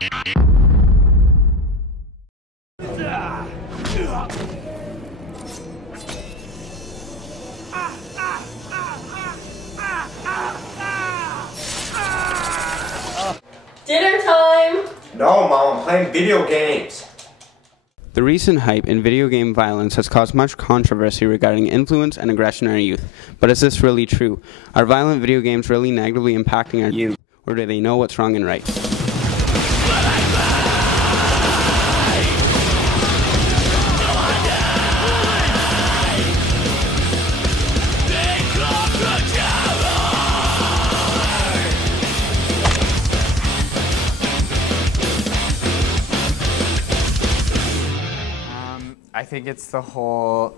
Dinner time! No, Mom, I'm playing video games. The recent hype in video game violence has caused much controversy regarding influence and aggression in our youth. But is this really true? Are violent video games really negatively impacting our youth, or do they know what's wrong and right? I think it's the whole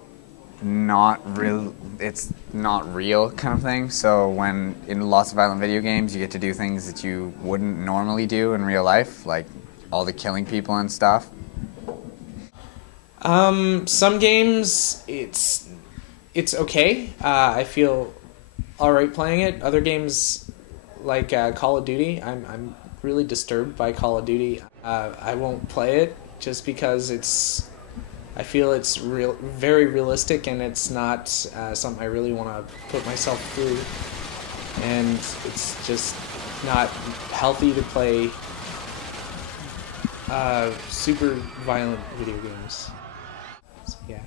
it's not real kind of thing. So when in lots of violent video games, you get to do things that you wouldn't normally do in real life, like all the killing people and stuff. Some games, it's okay. I feel all right playing it. Other games, like Call of Duty, I'm really disturbed by Call of Duty. I won't play it just because I feel it's very realistic, and it's not something I really want to put myself through. And it's just not healthy to play super violent video games. So, yeah.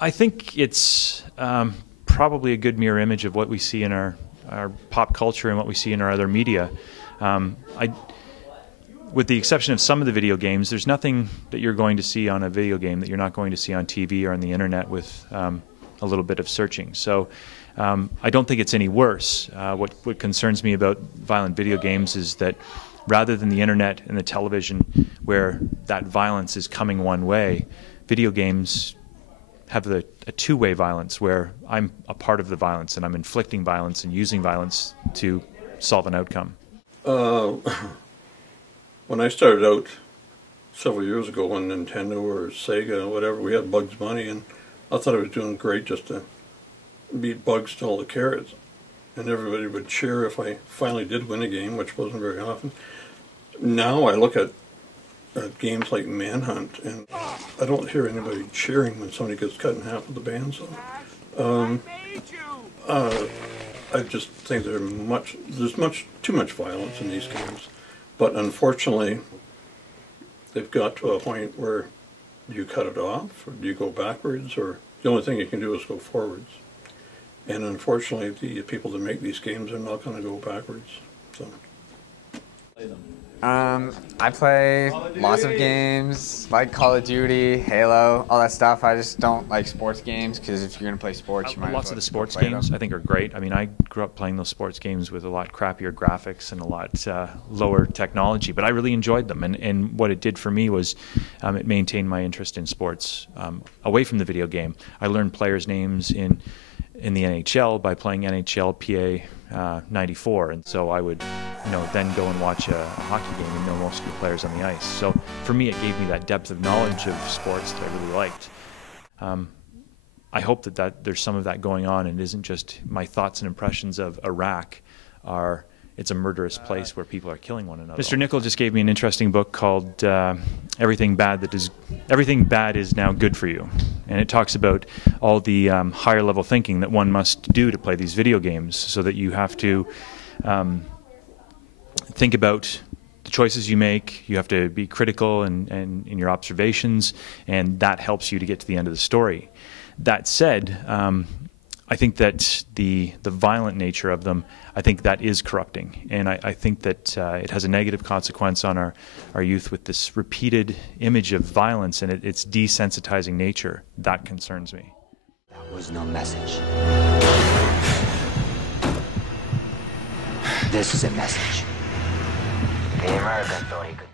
I think it's probably a good mirror image of what we see in our pop culture and what we see in our other media. With the exception of some of the video games, there's nothing that you're going to see on a video game that you're not going to see on TV or on the internet with a little bit of searching. So I don't think it's any worse. What concerns me about violent video games is that rather than the internet and the television where that violence is coming one way, video games have a two-way violence where I'm a part of the violence and I'm inflicting violence and using violence to solve an outcome. When I started out several years ago on Nintendo or Sega or whatever, we had Bugs Bunny, and I thought I was doing great just to beat Bugs to all the carrots. And everybody would cheer if I finally did win a game, which wasn't very often. Now I look at games like Manhunt, and I don't hear anybody cheering when somebody gets cut in half with a bandsaw. I just think there's too much violence in these games. But unfortunately, they've got to a point where you cut it off, or do you go backwards, or the only thing you can do is go forwards. And unfortunately, the people that make these games are not going to go backwards. So. I play lots of games, like Call of Duty, Halo, all that stuff. I just don't like sports games, because if you're going to play sports, you might Lots of the sports games I think are great. I mean, I grew up playing those sports games with a lot crappier graphics and a lot lower technology, but I really enjoyed them. And what it did for me was it maintained my interest in sports away from the video game. I learned players' names in the NHL by playing NHL PA 94, and so I would then go and watch a hockey game and know most of the players on the ice. So for me, it gave me that depth of knowledge of sports that I really liked. I hope that there's some of that going on, and it isn't just my thoughts and impressions of Iraq it's a murderous place where people are killing one another. Mr. Nickel just gave me an interesting book called Everything Bad is Now Good for You. And it talks about all the higher level thinking that one must do to play these video games, so that you have to think about the choices you make, you have to be critical and in your observations, and that helps you to get to the end of the story. That said, I think that the violent nature of them, I think that is corrupting, and I think that it has a negative consequence on our youth with this repeated image of violence and its desensitizing nature. That concerns me. That was no message. This is a message. The Americans thought he could